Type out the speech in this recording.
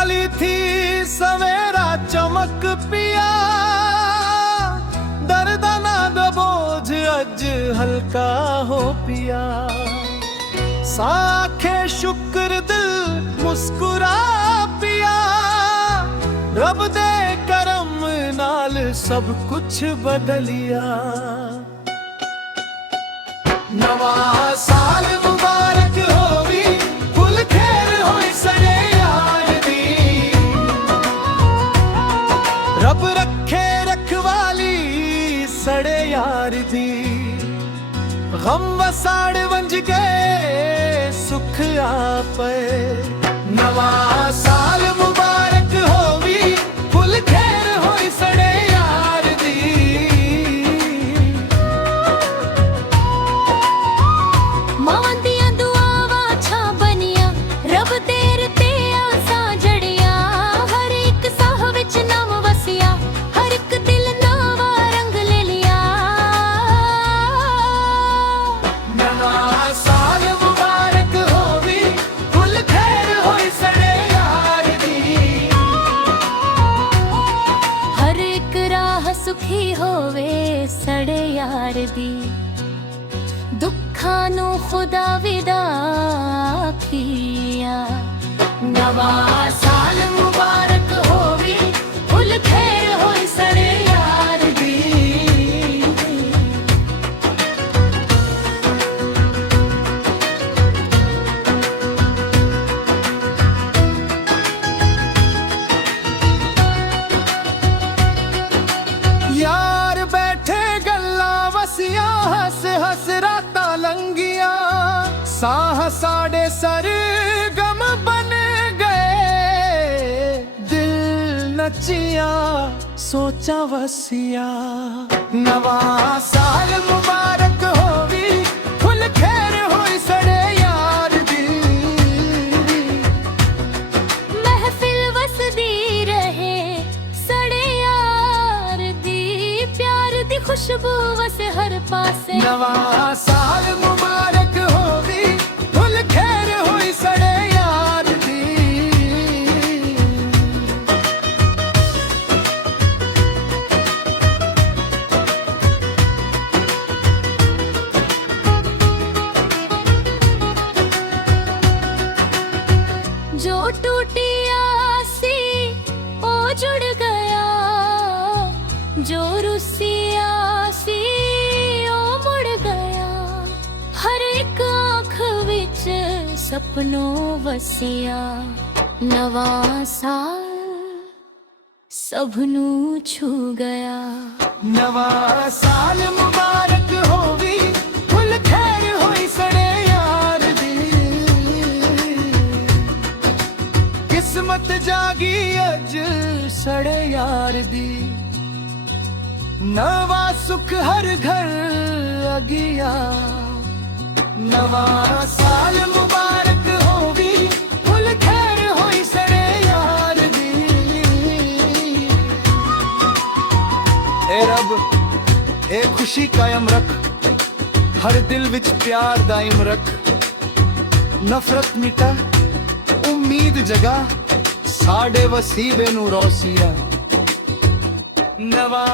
काली थी सवेरा चमक पिया, दर्द ना दो बोझ अज हल्का हो पिया। साखे शुक्र दिल मुस्कुरा पिया, रब दे करम नाल सब कुछ बदलिया। नवा साल मुबारक होवी, फुल खैर होई सड़े यार दी। रब रखे रखवाली सड़े यार दी। गम वसाड़ वंज के सुख आपे। नवा साल मुबारक होवी, फुल खैर होई सड़े यार दी। मां दियां दुआवां छा बनिया, रब तेरे ते आसां जड़िया। हर एक साह विच नव वसिया, हर एक दिल नवा रंग ले लिया। नवा साल मुबारक होवी, फुल खैर होई सड़े यार दी। हर एक राह सुखी होवे सड़े यार दी। दुखां नूं खुदा विदा आखिया। नवा साल मुबारक होवी, फुल खैर होई सड़े यार दी। यार बैठे गल्ला वसिया, हस हस राता लंगिया। साह साडे सर गम बन गए, दिल नचिया सोचा वसिया। नवा साल मुबारक होवी, फुल खैर होई सड़े यार दी। महफिल वसदी रहे सड़े यार दी। प्यार दी खुशबू वसे हर पासे। नवा साल मुबारक होवी, फुल खैर होई सड़े यार दी। जो टूटी आसी ओ जुड़ गया, जो रुसी आसी ओ मुड़ गया। हर एक आँख विच सपनों वसिया। नवा साल सबनू छू गया। नवा साल मुबारक होवी, फुल खैर होई सड़े यार दी। किस्मत जागी अज सड़े यार दी। नवा सुख हर घर अगिया। नवा साल मुबारक होवी, फुल खैर होई सड़े यार दी। ए रब ए खुशी कायम रख, हर दिल विच प्यार दायम रख। नफरत मिटा उम्मीद जगा, साडे वसीबे नू रोसिया। नवा